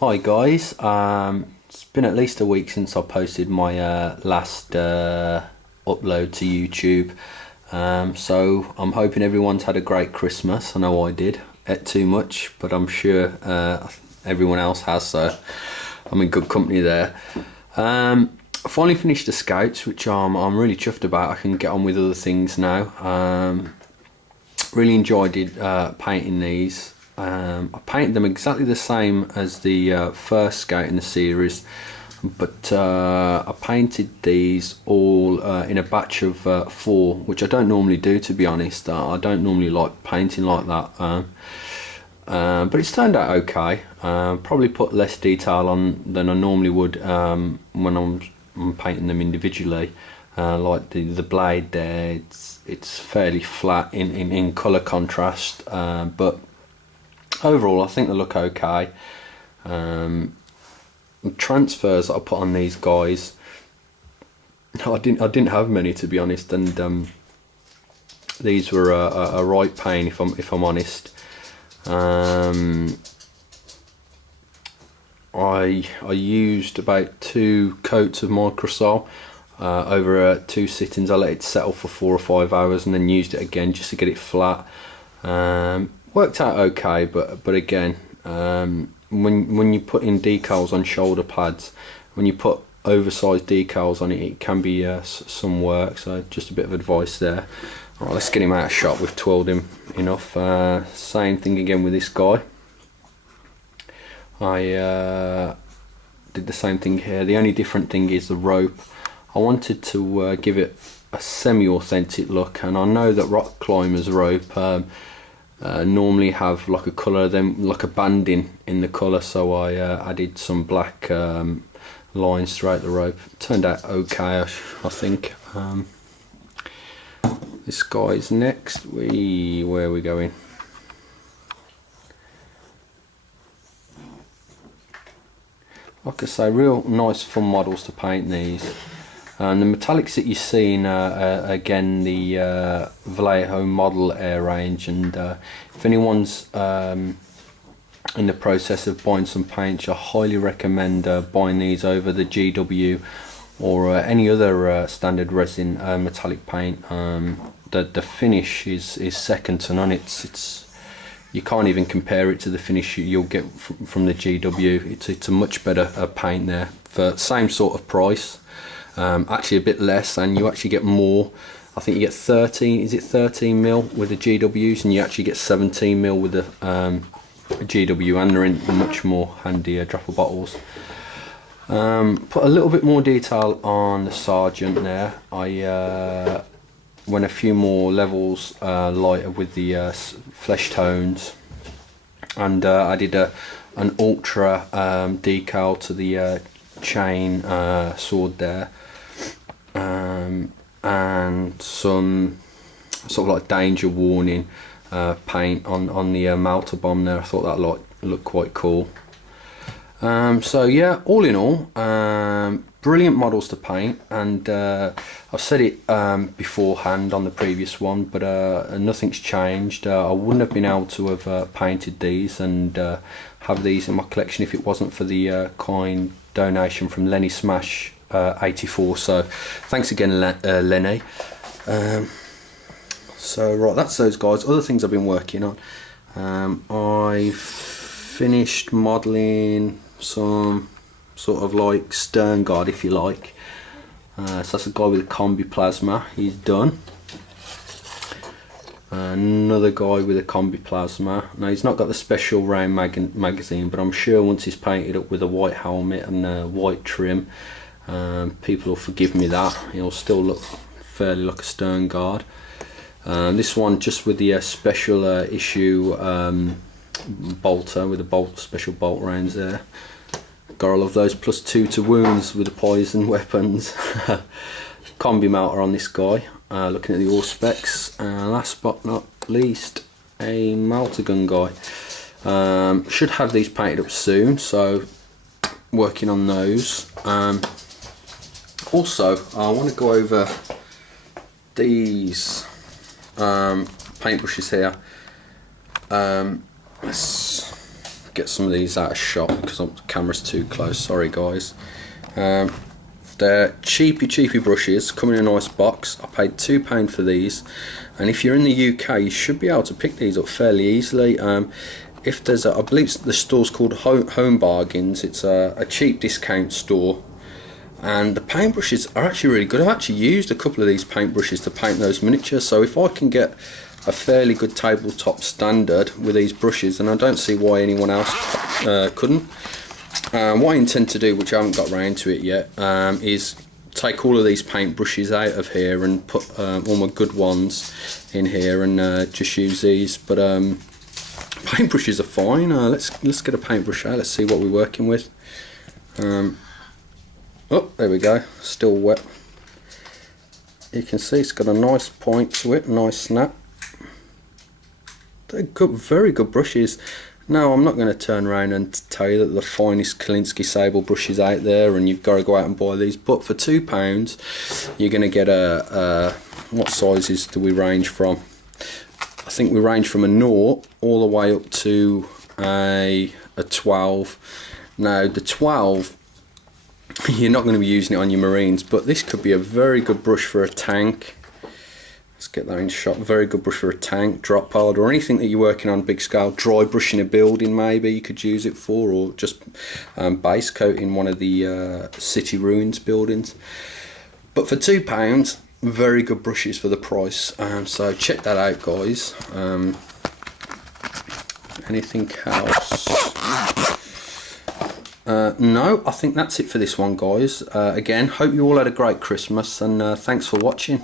Hi guys, it's been at least a week since I posted my last upload to YouTube. So I'm hoping everyone's had a great Christmas. I know I did. Ate too much, but I'm sure everyone else has, so I'm in good company there. I finally finished the Scouts, which I'm really chuffed about. I can get on with other things now. Really enjoyed it, painting these. I painted them exactly the same as the first Scout in the series, but I painted these all in a batch of 4, which I don't normally do, to be honest. I don't normally like painting like that, but it's turned out okay. Probably put less detail on than I normally would when I'm painting them individually. Like the blade there, it's fairly flat in colour contrast, but overall I think they look okay. The transfers that I put on these guys, I didn't have many, to be honest, and these were a right pain, if I'm honest. I used about 2 coats of Microsol over 2 sittings. I let it settle for 4 or 5 hours and then used it again just to get it flat. Worked out okay, but again, when you put in decals on shoulder pads, when you put oversized decals on it, it can be some work. So just a bit of advice there. Alright, let's get him out of shot. We've twirled him enough. Same thing again with this guy. I did the same thing here. The only different thing is the rope. I wanted to give it a semi-authentic look, and I know that rock climbers rope normally have like a colour, then like a banding in the colour, so I added some black lines throughout the rope. It turned out okay, I think. This guy's next. Where are we going? Like I say, real nice fun models to paint these. And the metallics that you see in again the Vallejo model air range, and if anyone's in the process of buying some paints, I highly recommend buying these over the GW or any other standard resin metallic paint. The finish is second to none. It's you can't even compare it to the finish you'll get from the GW. It's a much better paint there for the same sort of price. Actually a bit less, and you actually get more. I think you get 13 mil with the GWs, and you actually get 17 mil with the GW, and they're in much more handy dropper bottles. Put a little bit more detail on the Sergeant there. I went a few more levels lighter with the flesh tones, and I did an ultra decal to the chain sword there, and some sort of like danger warning paint on the Malta bomb there. I thought that looked quite cool. So yeah, all in all, brilliant models to paint, and I've said it beforehand on the previous one, but nothing's changed. I wouldn't have been able to have painted these and have these in my collection if it wasn't for the kind donation from Lenny Smash 84. So thanks again, Lenny. So right, that's those guys. Other things I've been working on. I finished modelling some sort of like stern guard, if you like. So that's a guy with a combi plasma. He's done. Another guy with a combi plasma. Now he's not got the special round magazine, but I'm sure once he's painted up with a white helmet and a white trim, people will forgive me that. He'll still look fairly like a stern guard. This one just with the special issue bolter with the special bolt rounds there. Gotta love those, +2 to wounds with the poison weapons. Combi melter on this guy. Looking at the all specs, last but not least, a melter gun guy. Should have these painted up soon, so working on those. Also, I want to go over these paintbrushes here. Let's get some of these out of shot because the camera's too close, sorry guys. They're cheapy brushes, come in a nice box. I paid £2 for these, and if you're in the UK you should be able to pick these up fairly easily. If there's I believe the store's called Home Bargains. It's a cheap discount store, and the paintbrushes are actually really good. I've actually used a couple of these paintbrushes to paint those miniatures, so if I can get a fairly good tabletop standard with these brushes, and I don't see why anyone else couldn't. What I intend to do, which I haven't got round to it yet, is take all of these paint brushes out of here and put all my good ones in here, and just use these. But paint brushes are fine. Let's get a paintbrush out. Let's see what we're working with. Oh, there we go. Still wet. You can see it's got a nice point to it, nice snap. They're good, very good brushes. Now, I'm not going to turn around and tell you that the finest Kolinsky Sable brushes out there and you've got to go out and buy these, but for £2 you're going to get what sizes do we range from? I think we range from a 0 all the way up to a 12. Now the 12, you're not going to be using it on your marines, but this could be a very good brush for a tank. Let's get that in shot. Very good brush for a tank, drop pod, or anything that you're working on big scale. Dry brushing a building, maybe you could use it for, or just base coating one of the city ruins buildings. But for £2, very good brushes for the price. So check that out, guys. Anything else? No, I think that's it for this one, guys. Again, hope you all had a great Christmas, and thanks for watching.